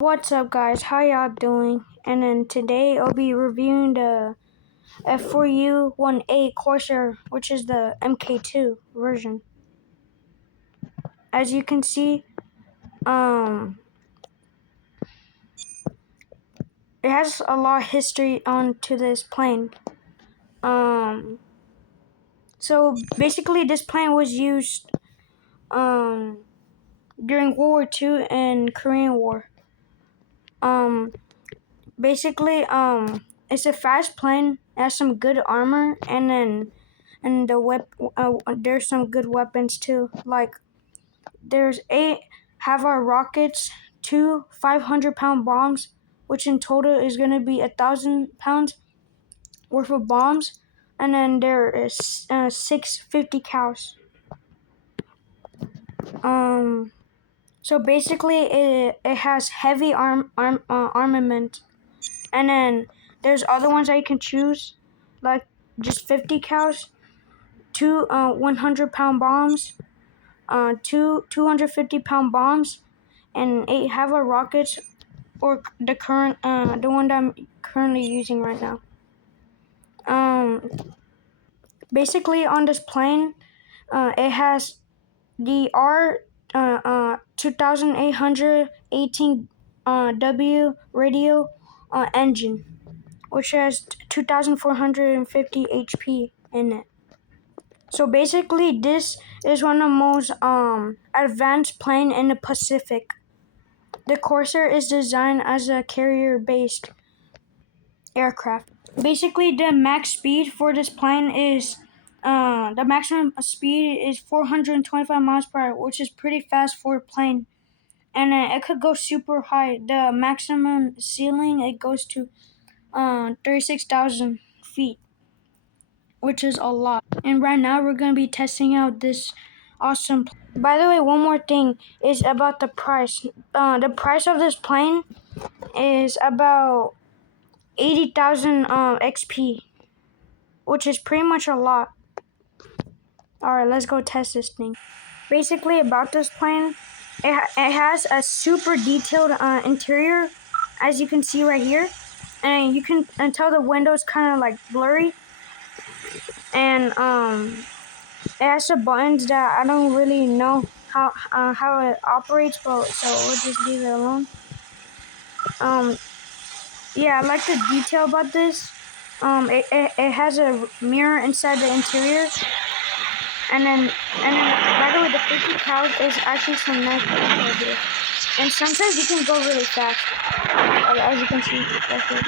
What's up guys, how y'all doing? And then today I'll be reviewing the F4U 1.8 Corsair, which is the MK2 version. As you can see, it has a lot of history onto this plane. So basically this plane was used during World War II and Korean War. Basically, it's a fast plane. It has some good armor, and there's some good weapons too. Like there's 8 Havre rockets, 2 500-pound bombs, which in total is gonna be 1,000 pounds worth of bombs, and then there is 6 50 cows. So basically, it has heavy armament. And then there's other ones that you can choose, like just 50 cows, 2 100-pound bombs, 2 250-pound bombs, and 8 Havre rockets, or the one that I'm currently using right now. Basically on this plane, it has the R 2818 W radio engine, which has 2,450 HP in it. So basically, this is one of the most advanced plane in the Pacific. The Corsair is designed as a carrier-based aircraft. Basically, the max speed for this plane is the maximum speed is 425 miles per hour, which is pretty fast for a plane. And it could go super high. The maximum ceiling, it goes to 36,000 feet, which is a lot. And right now we're going to be testing out this awesome plane. By the way, one more thing is about the price. The price of this plane is about 80,000 XP, which is pretty much a lot. Alright, let's go test this thing. Basically about this plane, it has a super detailed interior, as you can see right here. And you can tell the window's kind of like blurry. And it has some buttons that I don't really know how it operates, but so we'll just leave it alone. Yeah, I like the detail about this. It has a mirror inside the interior, and then by the way, the 50 cows is actually some nice right here. And sometimes you can go really fast, as you can see right here.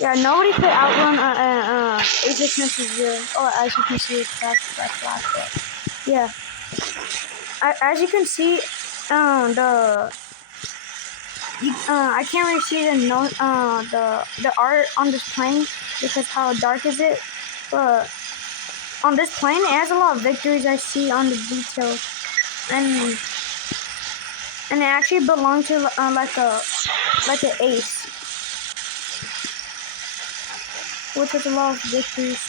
Yeah, nobody could outrun A690, or as you can see, it's fast by flash. Yeah, as you can see, I can't really see the art on this plane because how dark is it, but on this plane it has a lot of victories I see on the details, and it actually belongs to like an ace, which is a lot of victories.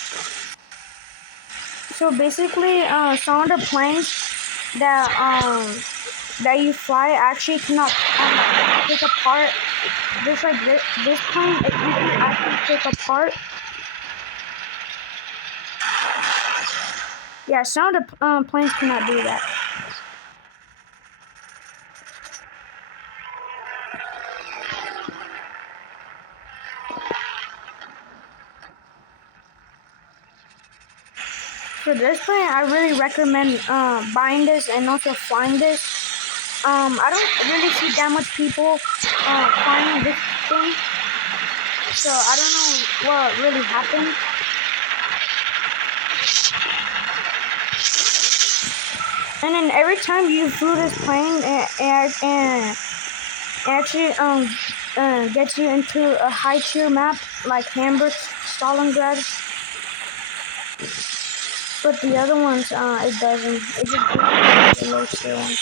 So basically, some of the planes that you fly actually cannot take apart. Just like this plane, you can actually take apart. Yeah, some of the planes cannot do that. For this plane, I really recommend buying this and also flying this. I don't really see that much people flying this thing, so I don't know what really happened. And then every time you flew this plane, it actually gets you into a high tier map like Hamburg, Stalingrad. But the other ones, it doesn't. It just gives you a low tier one.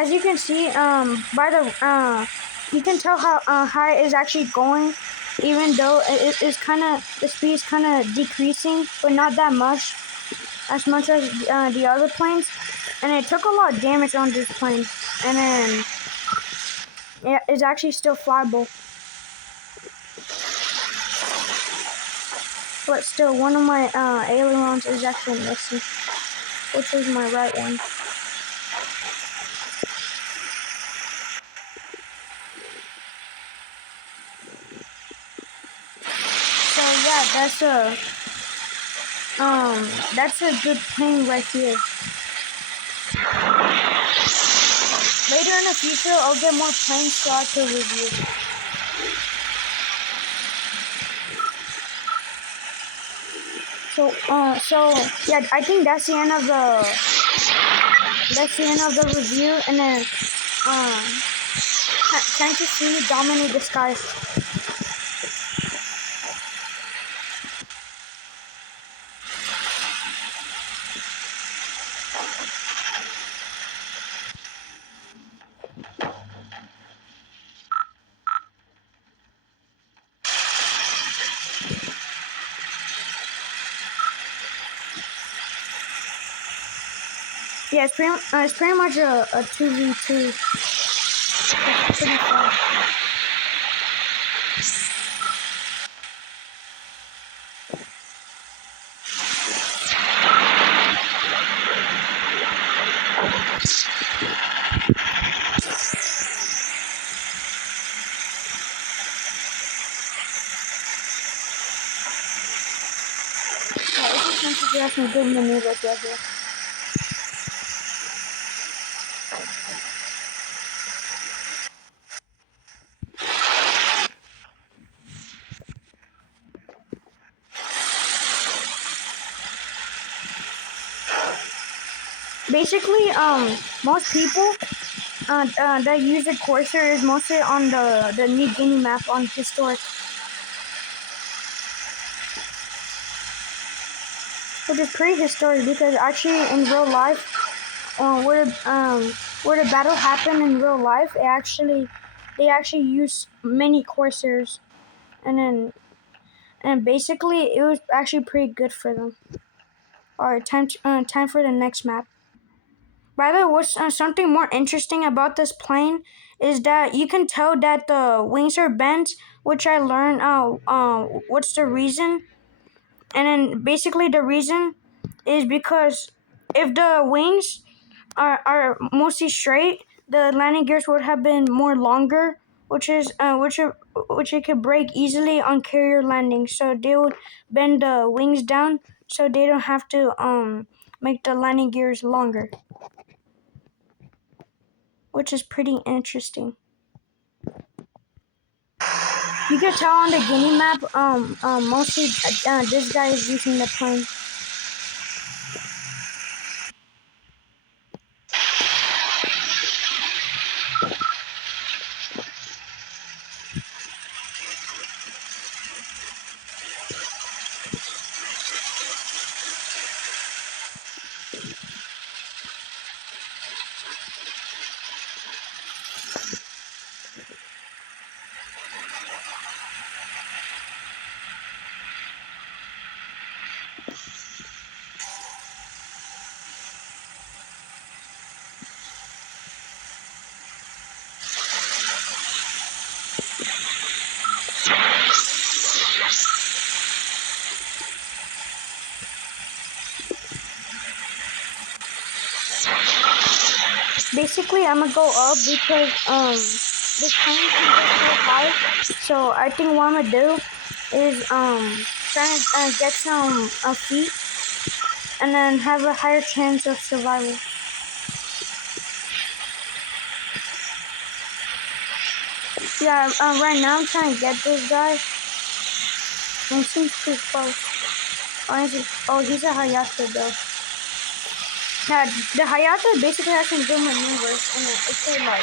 as you can see, by the you can tell how high it is actually going, even though it is kind of the speed is kind of decreasing, but not that much, as much as the other planes. And it took a lot of damage on this plane, and then it's actually still flyable. But still, one of my ailerons is actually missing, which is my right one. So yeah, that's a good plane right here. Later in the future, I'll get more planes so I can review. So yeah, I think that's the end of the review, and then trying to see me dominate the skies. Yeah, it's pretty much a 2v2. It's pretty fun. Yeah, it's just nice to have some good maneuvers right here. Basically, most people that use the Corsair is mostly on the New Guinea map on historic, which is pretty historic because actually in real life, where the battle happened in real life, they actually use many Corsairs, and basically it was actually pretty good for them. Alright, time for the next map. By the way, what's something more interesting about this plane is that you can tell that the wings are bent, which I learned what's the reason. And then basically the reason is because if the wings are mostly straight, the landing gears would have been more longer, which it could break easily on carrier landing. So they would bend the wings down so they don't have to make the landing gears longer, which is pretty interesting. You can tell on the Guinea map, mostly this guy is using the plane. Basically, I'm gonna go up because this plane can go so high. So I think what I'm gonna do is try to get some feet and then have a higher chance of survival. Yeah, right now I'm trying to get this guy. And he seems pretty close. Oh, he's a Hayata though. Yeah, the Hayata basically has some good maneuvers, and it's pretty like.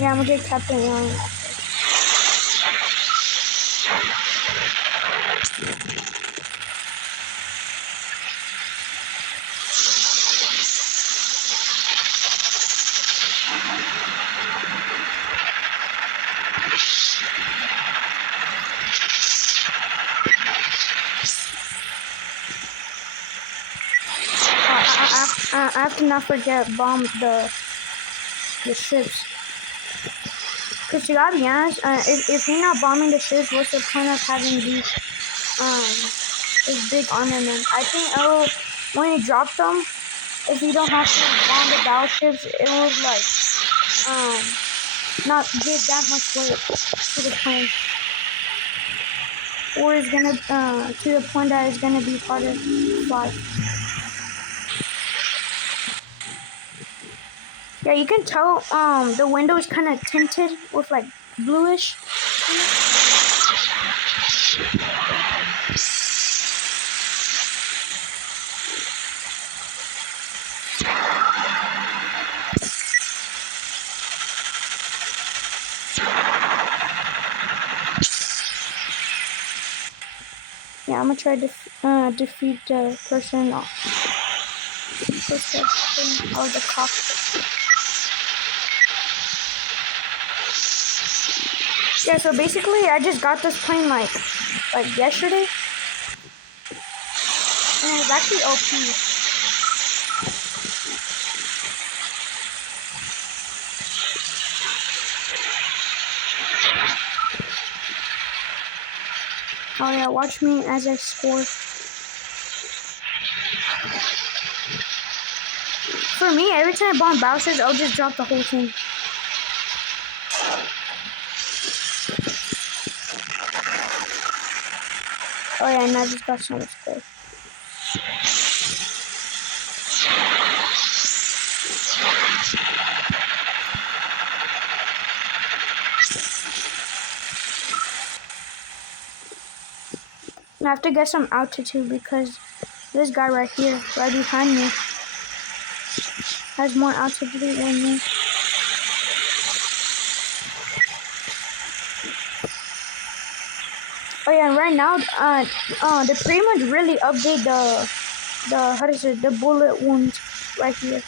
Yeah, I'm gonna get Captain Young. I have to not forget bomb the ships. Cause you gotta be honest, if you're not bombing the ships, what's the point of having these this big armament? I think when you drop them, if you don't have to bomb the battleships, it would like not give that much weight to the plane, or it's gonna to the point that it's gonna be harder to fly. Yeah, you can tell the window is kind of tinted with like bluish. Yeah, I'm gonna try to defeat the person or the cockpit. Yeah, so basically I just got this plane like yesterday. And it's actually OP. Oh yeah, watch me as I score. For me, every time I bomb battleships, I'll just drop the whole thing. Oh yeah, and I just got so much space. I have to get some altitude because this guy right here, right behind me, has more altitude than me. Oh yeah, and right now, they pretty much really update the bullet wounds right here.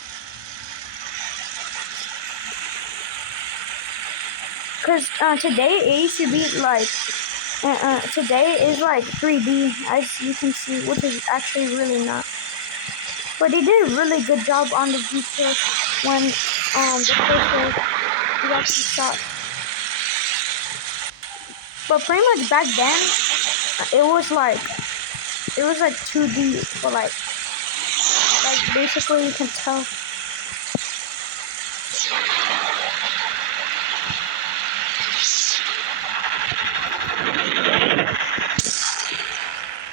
Cause today it used to be like, today is like 3D, as you can see, which is actually really not. But they did a really good job on the details when the Corsair actually shot. But pretty much back then, it was like 2D, but like basically you can tell.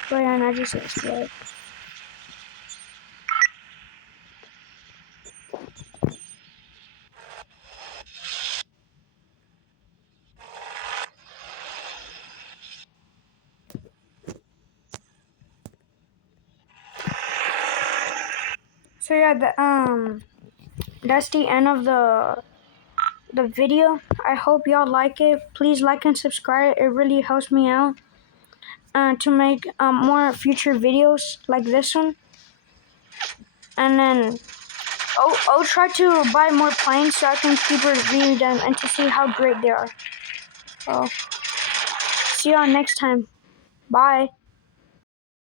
But yeah, and I just exploded. So yeah, that's the end of the video. I hope y'all like it. Please like and subscribe. It really helps me out to make more future videos like this one. And then I'll try to buy more planes so I can keep reviewing them and to see how great they are. So see y'all next time. Bye.